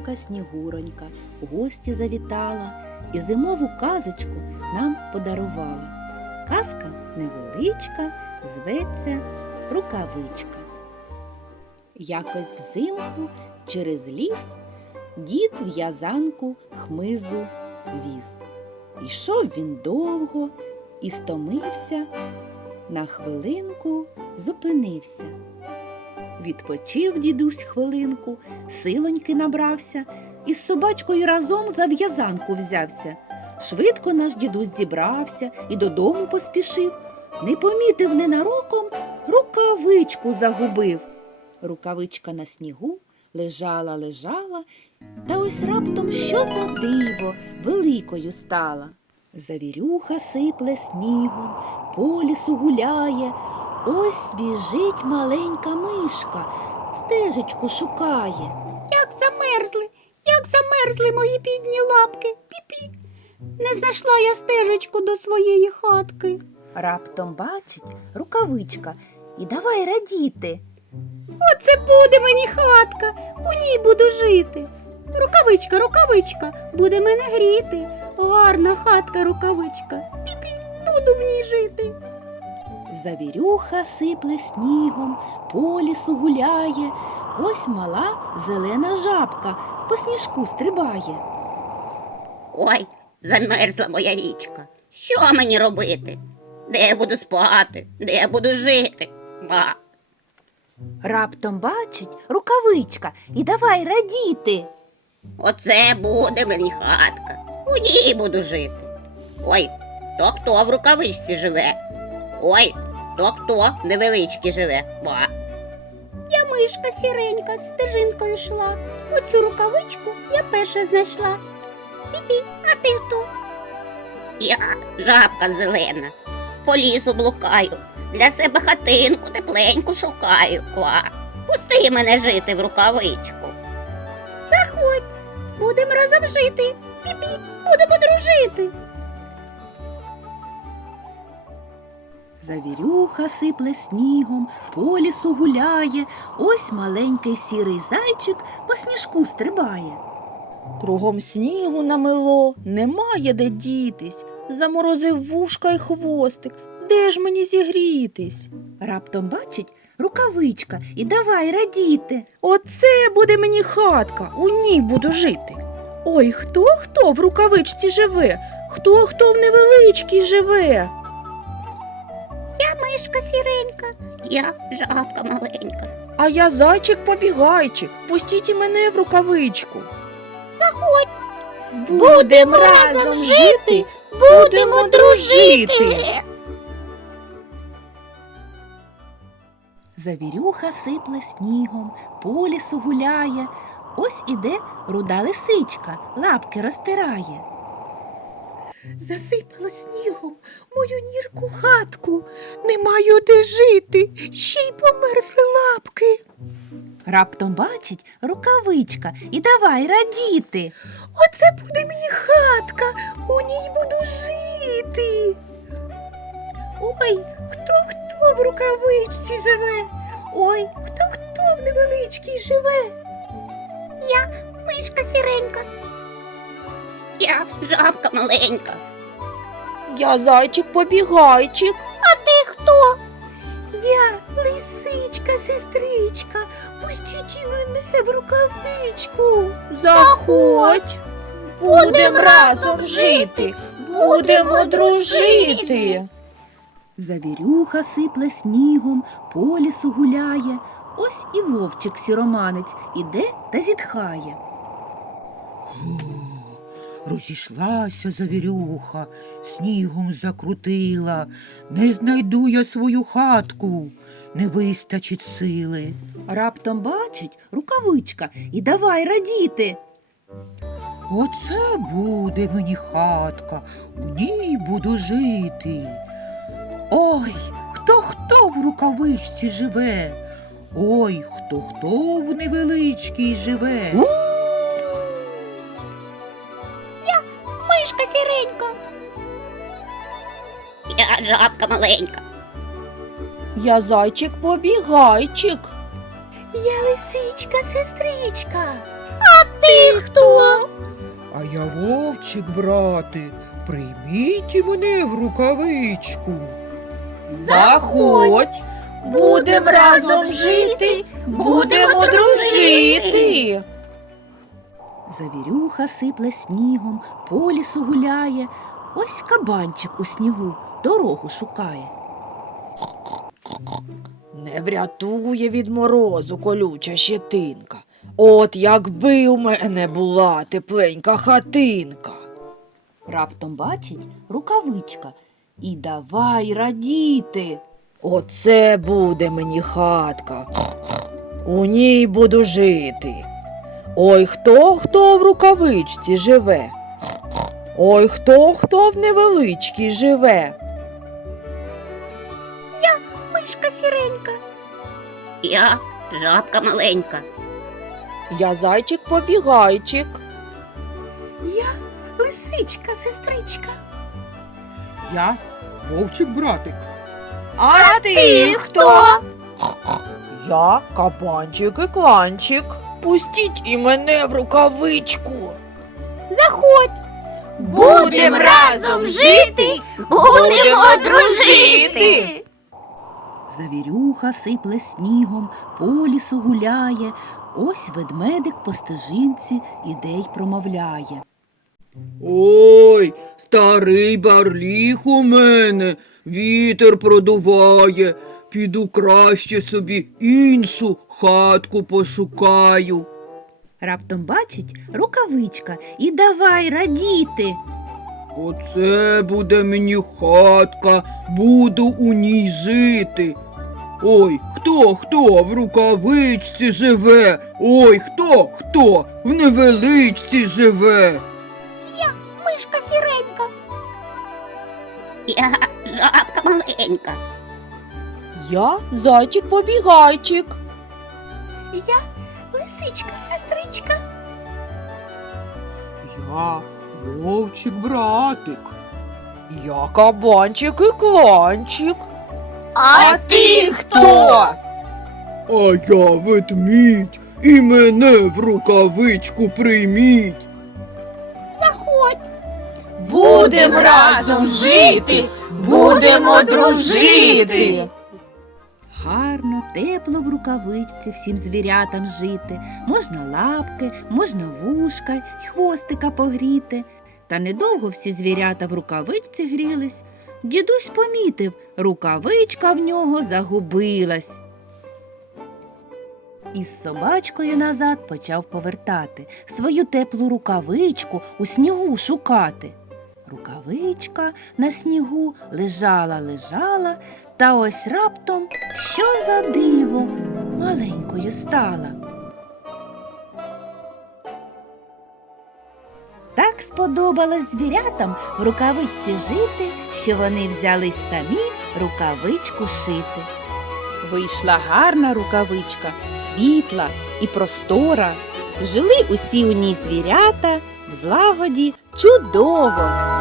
Снігуронька, снігуронька, гості завітала і зимову казочку нам подарувала. Казка невеличка, зветься рукавичка. Якось взимку через ліс дід в'язанку хмизу віз. Йшов він довго і стомився, на хвилинку зупинився. Відпочив дідусь хвилинку, силоньки набрався і з собачкою разом за в'язанку взявся. Швидко наш дідусь зібрався і додому поспішив. Не помітив ненароком, рукавичку загубив. Рукавичка на снігу лежала, лежала, та ось раптом що за диво великою стала. Завірюха сипле снігом, по лісу гуляє, ось біжить маленька мишка, стежечку шукає. Як замерзли, як замерзли мої бідні лапки. Пі-пі. Не знайшла я стежечку до своєї хатки. Раптом бачить рукавичка і давай радіти. Оце буде мені хатка, у ній буду жити. Рукавичка, рукавичка, буде мене гріти. Гарна хатка, рукавичка. Пі-пі, буду в ній жити. Завірюха сипле снігом, по лісу гуляє, ось мала зелена жабка по сніжку стрибає. Ой, замерзла моя річка. Що мені робити? Де я буду спати? Де я буду жити? Ба. Раптом бачить рукавичка і давай радіти. Оце буде мені хатка. У ній буду жити. Ой, то хто в рукавичці живе? Ой, то хто невеличкий живе? Ба. Я мишка сіренька з стежинкою йшла. Оцю рукавичку я перша знайшла. Пі-пі, а ти хто? Я жабка зелена. По лісу блукаю. Для себе хатинку тепленьку шукаю. Ква. Пусти мене жити в рукавичку. Заходь, будемо разом жити. Пі-пі, будемо дружити. Завірюха сипле снігом, по лісу гуляє, ось маленький сірий зайчик по сніжку стрибає. Кругом снігу намело, немає де дітись. Заморозив вушка й хвостик. Де ж мені зігрітись? Раптом бачить рукавичка і давай радіти. Оце буде мені хатка, у ній буду жити. Ой, хто хто в рукавичці живе? Хто хто в невеличкій живе? Мишка сіренька. Я жабка маленька. А я зайчик-побігайчик. Пустіть і мене в рукавичку. Заходь, Будем разом жити, будемо дружити. Завірюха сипле снігом, по лісу гуляє, ось іде руда лисичка, лапки розтирає. Засипало снігом мою нірку хатку. Не маю де жити, ще й померзли лапки. Раптом бачить рукавичка і давай радіти. Оце буде мені хатка, у ній буду жити. Ой, хто хто в рукавичці живе? Ой, хто хто в невеличкій живе? Я мишка сіренька. Я жабка маленька. Я зайчик-побігайчик. А ти хто? Я лисичка, сестричка. Пустіть і мене в рукавичку. Заходь. Будем разом жити, будемо дружити. Завірюха сипле снігом, по лісу гуляє, ось і вовчик сіроманець іде та зітхає. Розійшлася завірюха, снігом закрутила. Не знайду я свою хатку, не вистачить сили. Раптом бачить рукавичка і давай радіти. Оце буде мені хатка, у ній буду жити. Ой, хто хто в рукавичці живе? Ой, хто хто в невеличкій живе? Жабка маленька. Я зайчик-побігайчик. Я лисичка, сестричка. А ти хто? А я вовчик, братик, прийміть мене в рукавичку. Заходь, будем разом жити, будемо дружити. Завірюха сипле снігом, по лісу гуляє. Ось кабанчик у снігу дорогу шукає. Не врятує від морозу колюча щетинка. От якби у мене була тепленька хатинка. Раптом бачить рукавичка і давай радіти. Оце буде мені хатка. У ній буду жити. Ой, хто хто в рукавичці живе. Ой, хто хто в невеличкій живе. Сіренька. Я жабка маленька. Я зайчик побігайчик. Я лисичка, сестричка. Я вовчик, братик. А ти хто? Я кабанчик і кланчик. Пустіть і мене в рукавичку. Заходь. Будем разом жити, будемо дружити. Завірюха сипле снігом, по лісу гуляє. Ось ведмедик по стежинці іде й промовляє. Ой, старий барліх у мене, вітер продуває. Піду краще собі іншу хатку пошукаю. Раптом бачить рукавичка і давай радіти. Оце буде мені хатка, буду у ній жити. Ой, хто хто в рукавичці живе? Ой, хто хто в невеличці живе? Я Мишка сіренька. Я жабка маленька. Я зайчик побігайчик. Я лисичка, сестричка. Я вовчик, братик. Я кабанчик і кланчик. А ти хто? А я ведмідь, і мене в рукавичку прийміть. Заходь. Будем разом жити, будемо дружити. Гарно, тепло в рукавичці всім звірятам жити. Можна лапки, можна вушка й хвостика погріти. Та недовго всі звірята в рукавичці грілись. Дідусь помітив, рукавичка в нього загубилась. Із собачкою назад почав повертати свою теплу рукавичку у снігу шукати. Рукавичка на снігу лежала, лежала, та ось раптом що за диво маленькою стала. Так сподобалось звірятам в рукавичці жити, що вони взялись самі рукавичку шити. Вийшла гарна рукавичка, світла і простора. Жили усі у ній звірята в злагоді чудово.